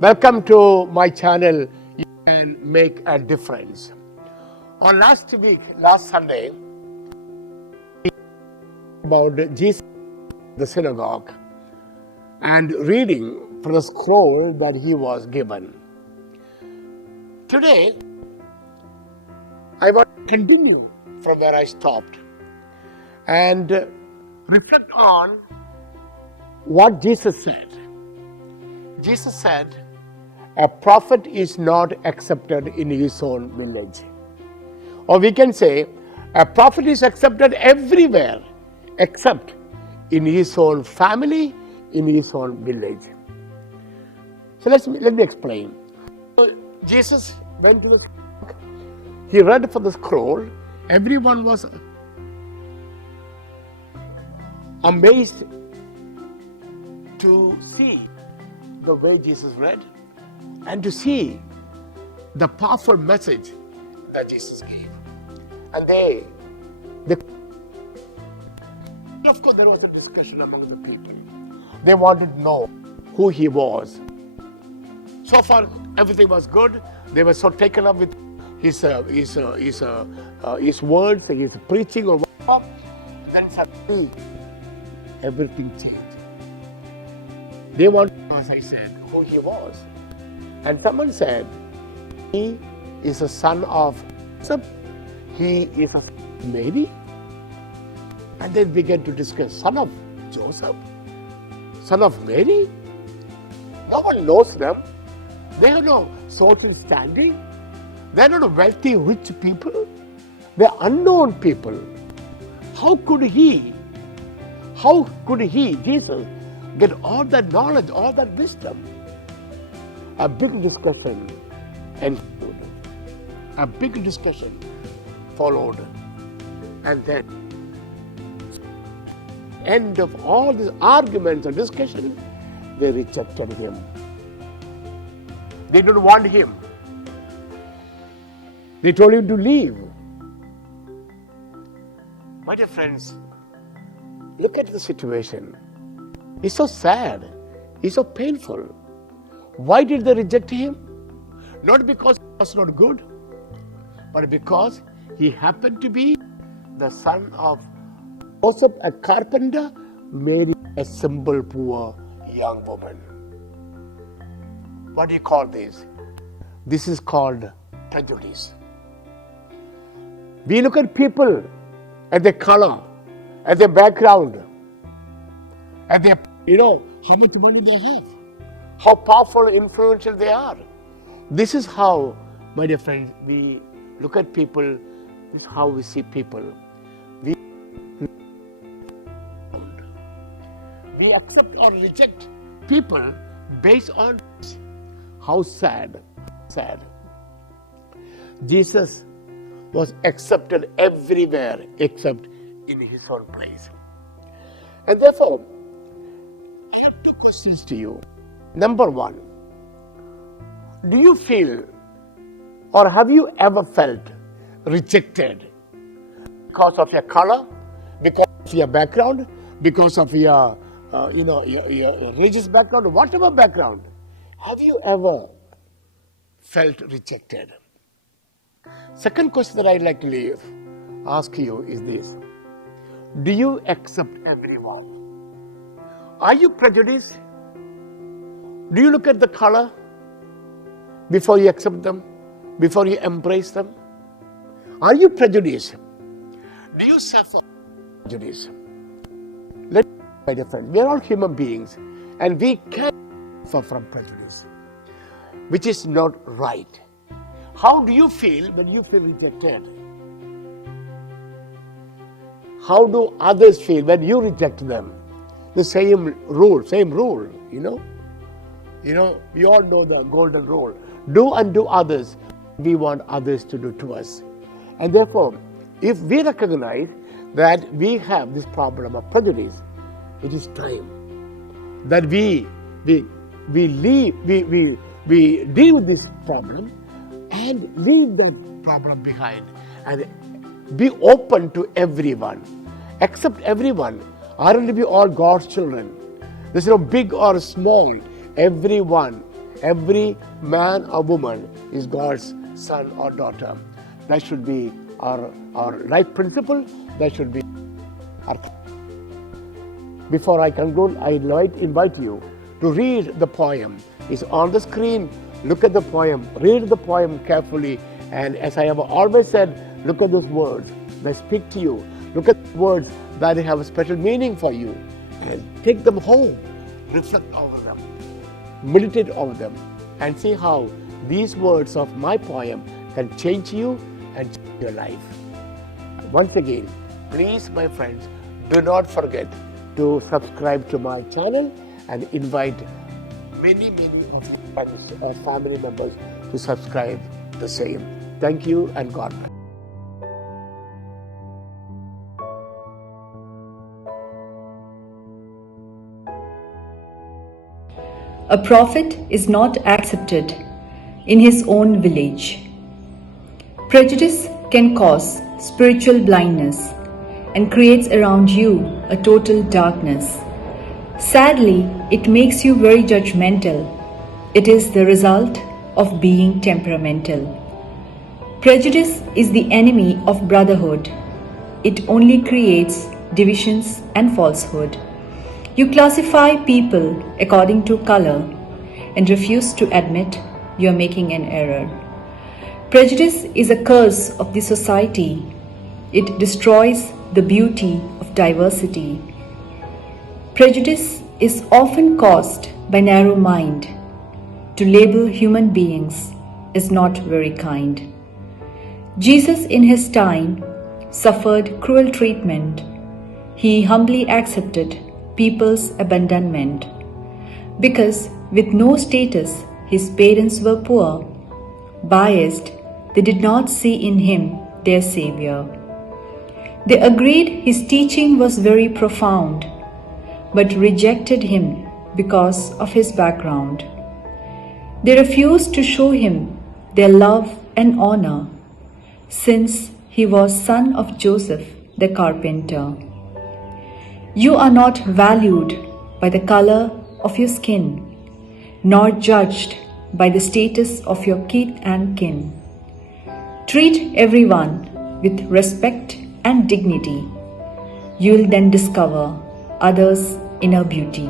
Welcome to my channel. You can make a difference. On last Sunday, about Jesus, the synagogue, and reading from the scroll that he was given. Today, I want to continue from where I stopped and reflect on what Jesus said. Jesus said, a prophet is not accepted in his own village. Or we can say, a prophet is accepted everywhere except in his own family, in his own village. So let me explain. So Jesus went to the scroll. He read from the scroll. Everyone was amazed to see the way Jesus read and to see the powerful message that Jesus gave. And they of course, there was a discussion among the people. They wanted to know who he was. So far, everything was good. They were so taken up with his words, his preaching, or whatever. Then suddenly, everything changed. They wanted to know, as I said, who he was. And someone said, he is a son of Joseph. He is a son of Mary. And they began to discuss, son of Joseph, son of Mary. No one knows them. They have no social standing. They are not wealthy, rich people. They are unknown people. How could he, Jesus, get all that knowledge, all that wisdom? A big discussion ensued. A big discussion followed. And then, end of all these arguments and discussion, they rejected him. They don't want him. They told him to leave. My dear friends, look at the situation. It's so sad. It's so painful. Why did they reject him? Not because he was not good, but because he happened to be the son of Joseph, a carpenter, Mary, a simple, poor young woman. What do you call this? This is called prejudice. We look at people, at their color, at their background, at their, how much money they have, how powerful, influential they are. This is how, my dear friends, we look at people. This is how we see people. We accept or reject people based on how sad. Jesus was accepted everywhere except in his own place. And therefore, I have two questions to you. Number one, do you feel or have you ever felt rejected because of your color, because of your background, because of your religious background, whatever background? Have you ever felt rejected? Second question that I'd like to ask you is this. Do you accept everyone? Are you prejudiced? Do you look at the color before you accept them, before you embrace them? Are you prejudiced? Do you suffer prejudice? My dear friend, we are all human beings and we can suffer from prejudice, which is not right. How do you feel when you feel rejected? How do others feel when you reject them? The same rule, we all know the golden rule. Do unto others we want others to do to us. And therefore, if we recognize that we have this problem of prejudice, it is time that we deal with this problem and leave the problem behind and be open to everyone. Accept everyone. Aren't we all God's children? There's no big or small. Everyone Every man or woman is God's son or daughter. That should be our life principle. That should be our. Before I conclude, I invite you to read the poem. It's on the screen. Look at the poem. Read the poem carefully. And as I have always said, look at those words that speak to you. Look at words that have a special meaning for you. And take them home. Reflect over them. Meditate over them. And see how these words of my poem can change you and change your life. Once again, please, my friends, do not forget to subscribe to my channel and invite many of your friends or family members to subscribe the same. Thank you and God bless. A prophet is not accepted in his own village. Prejudice can cause spiritual blindness and creates around you a total darkness. Sadly, it makes you very judgmental. It is the result of being temperamental. Prejudice is the enemy of brotherhood. It only creates divisions and falsehood. You classify people according to color and refuse to admit you are making an error. Prejudice is a curse of the society. It destroys the beauty of diversity. Prejudice is often caused by narrow mind. To label human beings is not very kind. Jesus in his time suffered cruel treatment. He humbly accepted people's abandonment. Because with no status, his parents were poor, biased, they did not see in him their savior. They agreed his teaching was very profound, but rejected him because of his background. They refused to show him their love and honor, since he was son of Joseph the carpenter. You are not valued by the color of your skin, nor judged by the status of your kith and kin. Treat everyone with respect and dignity. You will then discover others' inner beauty.